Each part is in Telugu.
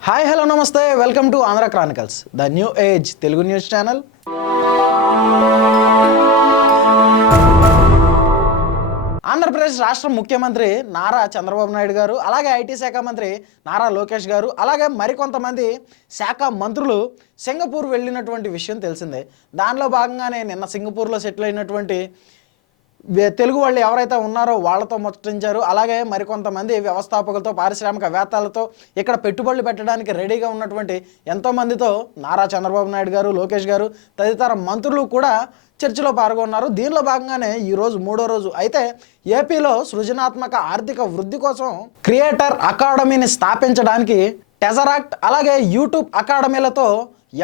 హాయ్ హలో నమస్తే. Welcome to Andhra chronicles the new age Telugu news channel Andhra Pradesh రాష్ట్ర ముఖ్యమంత్రి నారా చంద్రబాబు నాయుడు గారు అలాగే ఐటీ శాఖ మంత్రి నారా లోకేష్ గారు అలాగే మరికొంతమంది శాఖ మంత్రులు సింగపూర్ వెళ్ళినటువంటి విషయం తెలిసిందే. దానిలో భాగంగానే నిన్న సింగపూర్లో సెటిల్ అయినటువంటి తెలుగు వాళ్ళు ఎవరైతే ఉన్నారో వాళ్ళతో ముచ్చటించారు. అలాగే మరికొంతమంది వ్యవస్థాపకులతో పారిశ్రామికవేత్తలతో ఇక్కడ పెట్టుబడులు పెట్టడానికి రెడీగా ఉన్నటువంటి ఎంతోమందితో నారా చంద్రబాబు నాయుడు గారు లోకేష్ గారు తదితర మంత్రులు కూడా చర్చలో పాల్గొన్నారు. దీనిలో భాగంగానే ఈరోజు మూడో రోజు అయితే ఏపీలో సృజనాత్మక ఆర్థిక వృద్ధి కోసం క్రియేటర్ అకాడమీని స్థాపించడానికి టెజరాక్ట్ అలాగే యూట్యూబ్ అకాడమీలతో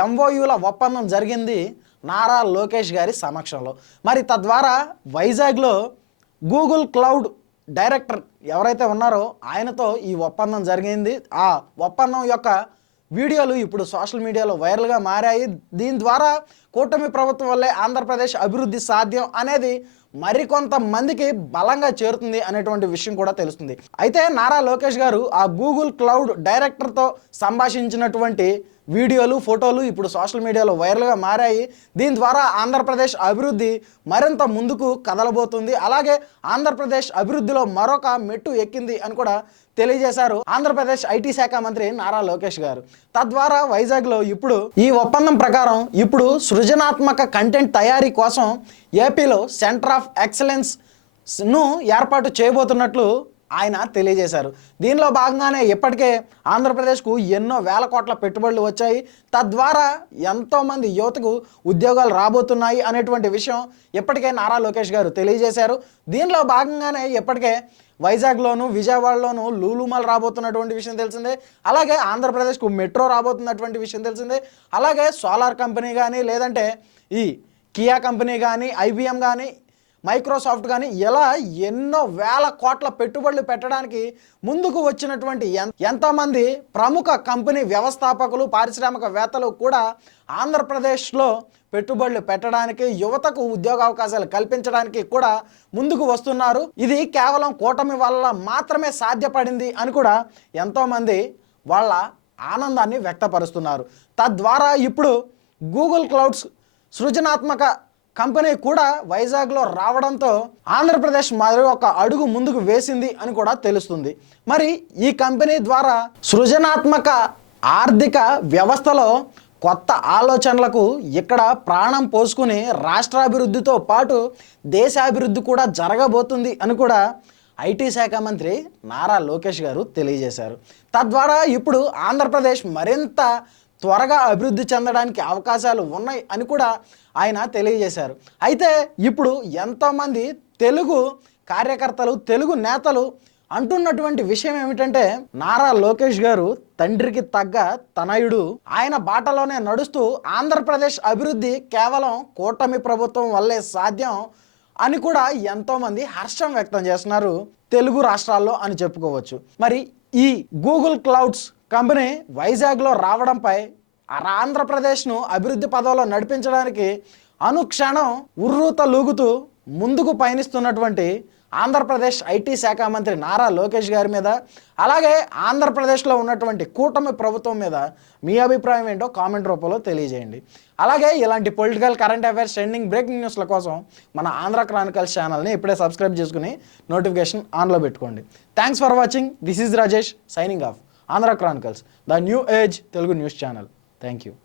ఎంఓయూల ఒప్పందం జరిగింది. నారా లోకేష్ గారి సమక్షంలో. మరి తద్వారా వైజాగ్లో గూగుల్ క్లౌడ్ డైరెక్టర్ ఎవరైతే ఉన్నారో ఆయనతో ఈ ఒప్పందం జరిగింది. ఆ ఒప్పందం యొక్క వీడియోలు ఇప్పుడు సోషల్ మీడియాలో వైరల్గా మారాయి. దీని ద్వారా కూటమి ప్రభుత్వం వల్లే ఆంధ్రప్రదేశ్ అభివృద్ధి సాధ్యం అనేది మరికొంతమందికి బలంగా చేరుతుంది అనేటువంటి విషయం కూడా తెలుస్తుంది. అయితే నారా లోకేష్ గారు ఆ గూగుల్ క్లౌడ్ డైరెక్టర్తో సంభాషించినటువంటి వీడియోలు ఫోటోలు ఇప్పుడు సోషల్ మీడియాలో వైరల్గా మారాయి. దీని ద్వారా ఆంధ్రప్రదేశ్ అభివృద్ధి మరింత ముందుకు కదలబోతుంది. అలాగే ఆంధ్రప్రదేశ్ అభివృద్ధిలో మరొక మెట్టు ఎక్కింది అని కూడా తెలియజేశారు ఆంధ్రప్రదేశ్ ఐటీ శాఖ మంత్రి నారా లోకేష్ గారు. తద్వారా వైజాగ్లో ఇప్పుడు ఈ ఒప్పందం ప్రకారం ఇప్పుడు సృజనాత్మక కంటెంట్ తయారీ కోసం ఏపీలో సెంటర్ ఆఫ్ ఎక్సలెన్స్ను ఏర్పాటు చేయబోతున్నట్లు ఆయన తెలియజేశారు. దీనిలో భాగంగానే ఇప్పటికే ఆంధ్రప్రదేశ్కు ఎన్నో వేల కోట్ల పెట్టుబడులు వచ్చాయి. తద్వారా ఎంతోమంది యువతకు ఉద్యోగాలు రాబోతున్నాయి అనేటువంటి విషయం ఇప్పటికే నారా లోకేష్ గారు తెలియజేశారు. దీనిలో భాగంగానే ఇప్పటికే వైజాగ్లోను విజయవాడలోను లూలుమాల్ రాబోతున్నటువంటి విషయం తెలిసిందే. అలాగే ఆంధ్రప్రదేశ్కు మెట్రో రాబోతున్నటువంటి విషయం తెలిసిందే. అలాగే సోలార్ కంపెనీ కానీ లేదంటే ఈ కియా కంపెనీ కానీ ఐబిఎం కానీ మైక్రోసాఫ్ట్ కానీ ఇలా ఎన్నో వేల కోట్ల పెట్టుబడులు పెట్టడానికి ముందుకు వచ్చినటువంటి ఎంతమంది ఎంతోమంది ప్రముఖ కంపెనీ వ్యవస్థాపకులు పారిశ్రామికవేత్తలు కూడా ఆంధ్రప్రదేశ్లో పెట్టుబడులు పెట్టడానికి యువతకు ఉద్యోగ అవకాశాలు కల్పించడానికి కూడా ముందుకు వస్తున్నారు. ఇది కేవలం కూటమి వల్ల మాత్రమే సాధ్యపడింది అని కూడా ఎంతోమంది వాళ్ళ ఆనందాన్ని వ్యక్తపరుస్తున్నారు. తద్వారా ఇప్పుడు గూగుల్ క్లౌడ్స్ సృజనాత్మక కంపెనీ కూడా వైజాగ్లో రావడంతో ఆంధ్రప్రదేశ్ మరి ఒక అడుగు ముందుకు వేసింది అని కూడా తెలుస్తుంది. మరి ఈ కంపెనీ ద్వారా సృజనాత్మక ఆర్థిక వ్యవస్థలో కొత్త ఆలోచనలకు ఇక్కడ ప్రాణం పోసుకుని రాష్ట్రాభివృద్ధితో పాటు దేశాభివృద్ధి కూడా జరగబోతుంది అని కూడా ఐటీ శాఖ మంత్రి నారా లోకేష్ గారు తెలియజేశారు. తద్వారా ఇప్పుడు ఆంధ్రప్రదేశ్ మరింత త్వరగా అభివృద్ధి చెందడానికి అవకాశాలు ఉన్నాయి అని కూడా ఆయన తెలియజేశారు. అయితే ఇప్పుడు ఎంతోమంది తెలుగు కార్యకర్తలు తెలుగు నేతలు అంటున్నటువంటి విషయం ఏమిటంటే నారా లోకేష్ గారు తండ్రికి తగ్గ తనయుడు. ఆయన బాటలోనే నడుస్తూ ఆంధ్రప్రదేశ్ అభివృద్ధి కేవలం కూటమి ప్రభుత్వం వల్లే సాధ్యం అని కూడా ఎంతోమంది హర్షం వ్యక్తం చేస్తున్నారు తెలుగు రాష్ట్రాల్లో అని చెప్పుకోవచ్చు. మరి ఈ గూగుల్ క్లౌడ్స్ కంపెనీ వైజాగ్లో రావడంపై ఆంధ్రప్రదేశ్ను అభివృద్ధి పదంలో నడిపించడానికి అనుక్షణం ఉర్రూత లూగుతూ ముందుకు పయనిస్తున్నటువంటి ఆంధ్రప్రదేశ్ ఐటీ శాఖ మంత్రి నారా లోకేష్ గారి మీద అలాగే ఆంధ్రప్రదేశ్లో ఉన్నటువంటి కూటమి ప్రభుత్వం మీద మీ అభిప్రాయం ఏంటో కామెంట్ రూపంలో తెలియజేయండి. అలాగే ఇలాంటి political current affairs trending breaking న్యూస్ల కోసం మన ఆంధ్ర క్రానికల్స్ ఛానల్ని ఇప్పుడే సబ్స్క్రైబ్ చేసుకుని నోటిఫికేషన్ ఆన్లో పెట్టుకోండి. Thanks for watching this is Rajesh signing off Andhra chronicles the new age Telugu news channel. Thank you.